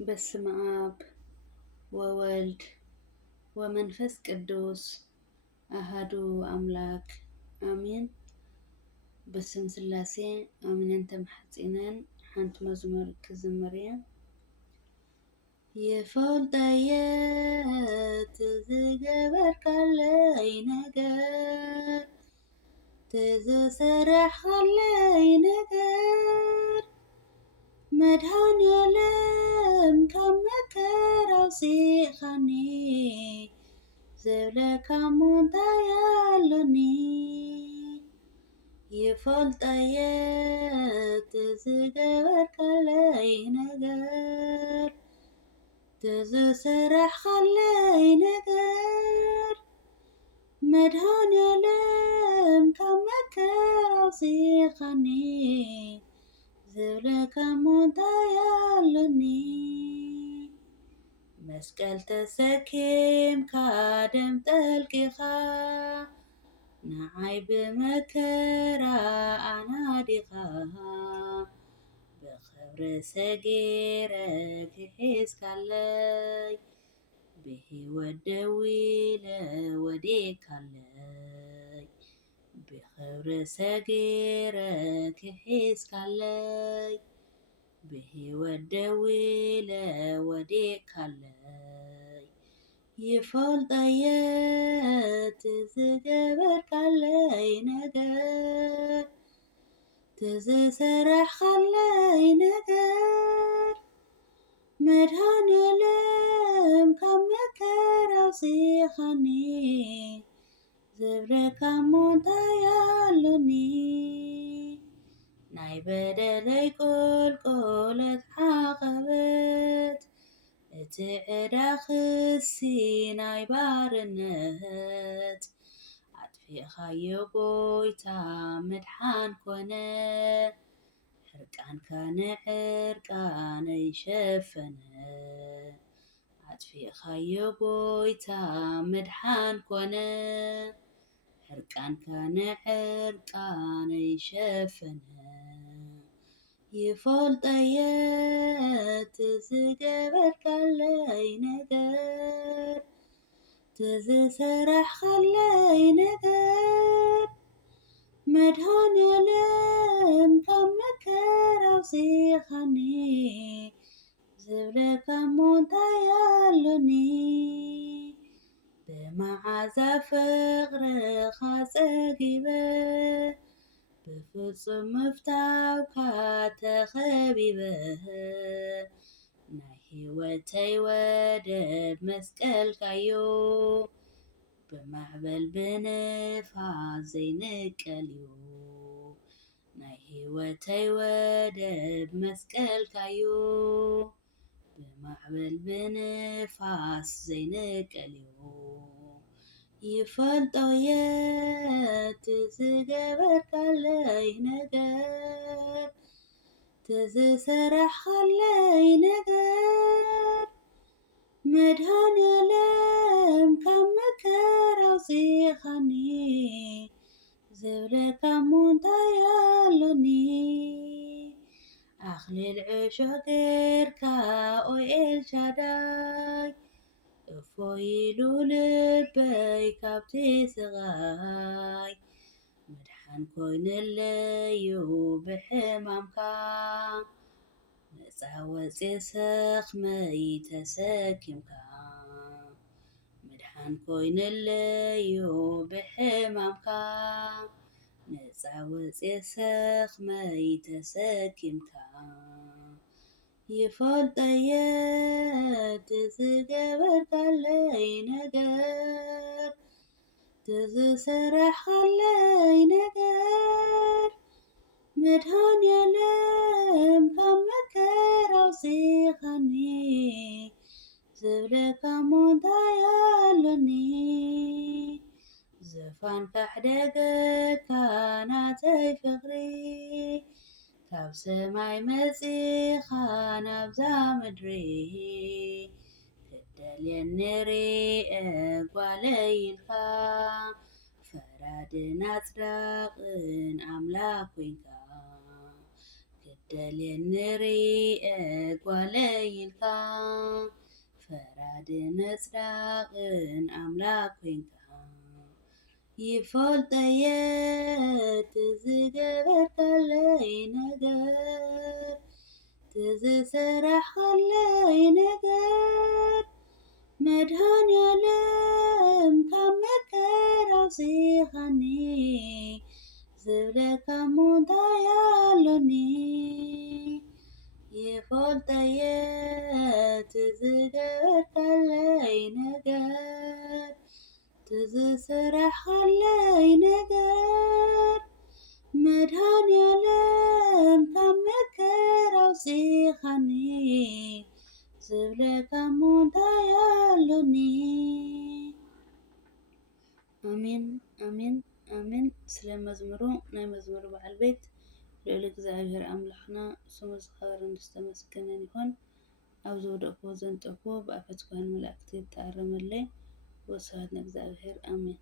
በስመ አብ ወወልድ ወመንፈስ ቅዱስ አሃዱ አምላክ አሜን። በስም ስላሴ አሜን ተማሕፂነን ሓንቲ መዝሙር ክዝምር እየ። ይፈልጠየ ትዝገበርካለይ ነገር ትዝሰረሕካለይ ነገር መድኃኔዓለም ካብ መከራ አውፂእኻኒ ዝብለካ እሞ እንታይ አሎኒ። ይፈልጠየ ትዝገበርካለይ ነገር ትዝሰረሕካለይ ነገር መድኃኔዓለም ካብ መከራ አውፂእኻኒ ዝብለካ እሞ እንታይ አሎኒ። መስቀል ተሰኪምካ ደም ጠልቂኻ ንዓይ ብመከራ አናዲኻ ብክብሪ ሰጊረ ክሒዝካለይ ብሂወት ደው ኢለ ወዲቕካለይ ብክብሪ ሰጊረ ክሒዝካለይ ብሂወት ደው ኢለ ወዲቕካለይ። ይፈልጠየ ትዝገበርካለይ ነገር ትዝሰረሕካለይ ነገር መድኃኔዓለም ካብ መከራ አውፂእኻኒ ዝብለካ እሞ እንታይ አሎኒ። ናይ በደለይ ቁልቁለት ዓቐበት እቲ ዕዳ ክሲ ናይ ባርነት ኣጥፊእኻዮ ጎይታ መድሓን ኮነ ዕርቃንካ ንዕርቃነይ ሸፈነ ኣጥፊእኻዮ ጎይታ መድሓን ኮነ ዕርቃንካ ንዕርቃነይ ሸፈነ። ይፈልጠየ ትዝገበርካለይ ነገር ትዝሰረሕካለይ ነገር መድኃኔዓለም ካብ መከራ አውፂእኻኒ ዝብለካ እሞ እንታይ አሎኒ። ብመዓዛ ፍቅርኻ ፀጊበ ብፍጹም ምፍታውካ ተኸቢበ ናይ ሂወተይ ወደብ መስቀልካዮ ብማዕበል ብንፋስ ዘይንቀል እዩ። ናይ ሂወተይ ወደብ መስቀልካዮ ብማዕበል ብንፋስ ዘይንቀል እዩ። ይፈልጠየ ትዝገበርካለይ ነገር ትዝሰረሕካለይ ነገር መድኃኔዓለም ካብ መከራ አውፂእኻኒ ዝብለካ እሞ እንታይ አሎኒ። ኣክሊል ዕሾኽ ጌርካ ኦ ኤልሻዳይ እፎይ ኢሉ ልበይ ካብቲ ስቃይ መድሓን ኮይኑለዩ ብሕማምካ ነፃ ወፂእ ሰኽመይ ተሰኪምካ መድሓን ኮይኑለዩ ብሕማምካ ነፃ ወፂእ ሰኽመይ ተሰኪምካ። ይፈልጠየ ትዝገበርካለይ ነገር ትዝሰረሕካለይ ነገር መድኃኔዓለም ካብ መከራ አውፂእኻኒ ዝብለካ እሞ እንታይ አሎኒ። ዘፋንካ ሕደገካ ናተይ ፍቅሪ ካብ ሰማይ መፂኻ ናብዛ ምድሪ ክደልየኒ ርኤ ጓለይ ኢልካ ፈራድን ኣጽዳቕን ኣምላክ ኮንካ ደልየኒ ርኤ ጓለይ ኢልካ ፈራድን መጽዳቕን ኣምላክ ኮንካ ይፈልጠየ ትዝገበርካለይ ነገር ትዝሰራሕካለይ ነገር መድኃኔዓለም ካብ መከራ ኣውፂኻኒ ዝብለካ እሞ እንታይ ኣሎኒ ይፈልጠየ ትዝገበርካለይ ነገር ትዝሰራሕካለይ ነገር መድኃኔዓለም ካብ መከራ ኣውፂኻኒ ዝብለካ እሞ እንታይ ኣሎኒ። አሜን አሜን አሜን። ስለ መዝሙሩ ናይ መዝሙር በዓል ቤት ልዑል እግዚአብሔር ኣምላኽና ስሙ ዝኸበረን ዝተመስገነን ይኹን። ኣብ ዝወደቕክዎ ዘንጠፍዎ ብኣፈ ትጉሃን መላእክቲ ተኣረመለይ። ወስብሐት ንእግዚአብሔር አሜን።